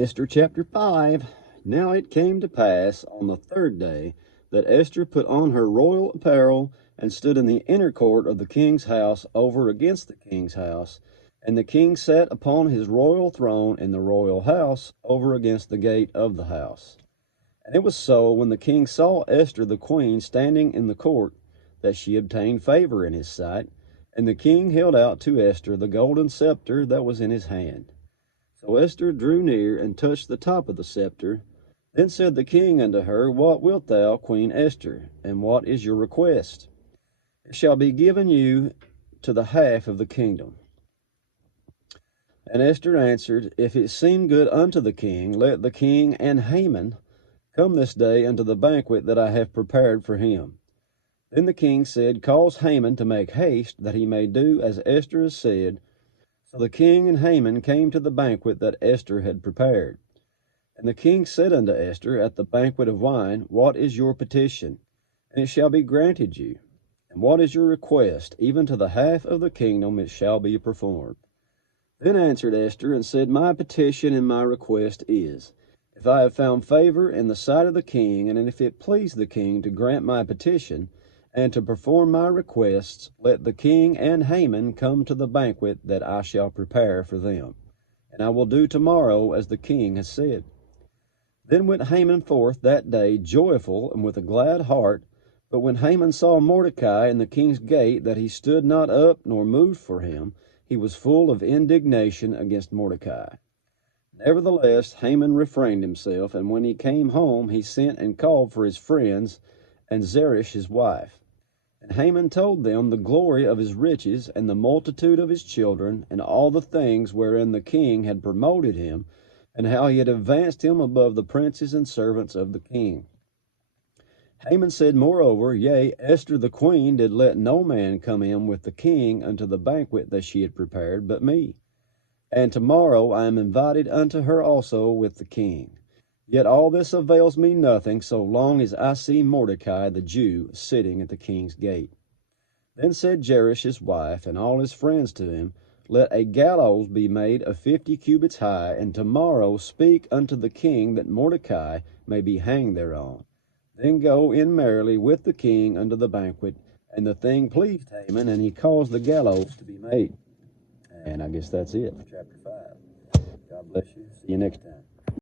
Esther chapter 5. Now it came to pass on the third day that Esther put on her royal apparel and stood in the inner court of the king's house over against the king's house. And the king sat upon his royal throne in the royal house over against the gate of the house. And it was so, when the king saw Esther the queen standing in the court, that she obtained favor in his sight. And the king held out to Esther the golden scepter that was in his hand. So Esther drew near and touched the top of the scepter. Then said the king unto her, What wilt thou, Queen Esther, and what is your request? It shall be given you to the half of the kingdom. And Esther answered, If it seem good unto the king, let the king and Haman come this day unto the banquet that I have prepared for him. Then the king said, Cause Haman to make haste, that he may do as Esther has said. So the king and Haman came to the banquet that Esther had prepared. And the king said unto Esther at the banquet of wine, What is your petition? And it shall be granted you. And what is your request? Even to the half of the kingdom it shall be performed. Then answered Esther and said, My petition and my request is, if I have found favor in the sight of the king, and if it please the king to grant my petition, and to perform my requests, let the king and Haman come to the banquet that I shall prepare for them. And I will do tomorrow as the king has said. Then went Haman forth that day joyful and with a glad heart. But when Haman saw Mordecai in the king's gate, that he stood not up nor moved for him, he was full of indignation against Mordecai. Nevertheless, Haman refrained himself, and when he came home, he sent and called for his friends and Zeresh his wife. And Haman told them the glory of his riches, and the multitude of his children, and all the things wherein the king had promoted him, and how he had advanced him above the princes and servants of the king. Haman said moreover, Yea, Esther the queen did let no man come in with the king unto the banquet that she had prepared, but me. And tomorrow I am invited unto her also with the king. Yet all this avails me nothing, so long as I see Mordecai the Jew sitting at the king's gate. Then said Zeresh his wife, and all his friends to him, Let a gallows be made of 50 cubits high, and tomorrow speak unto the king that Mordecai may be hanged thereon. Then go in merrily with the king unto the banquet. And the thing pleased Haman, and he caused the gallows to be made. And I guess that's it for chapter 5. God bless you. See you next time.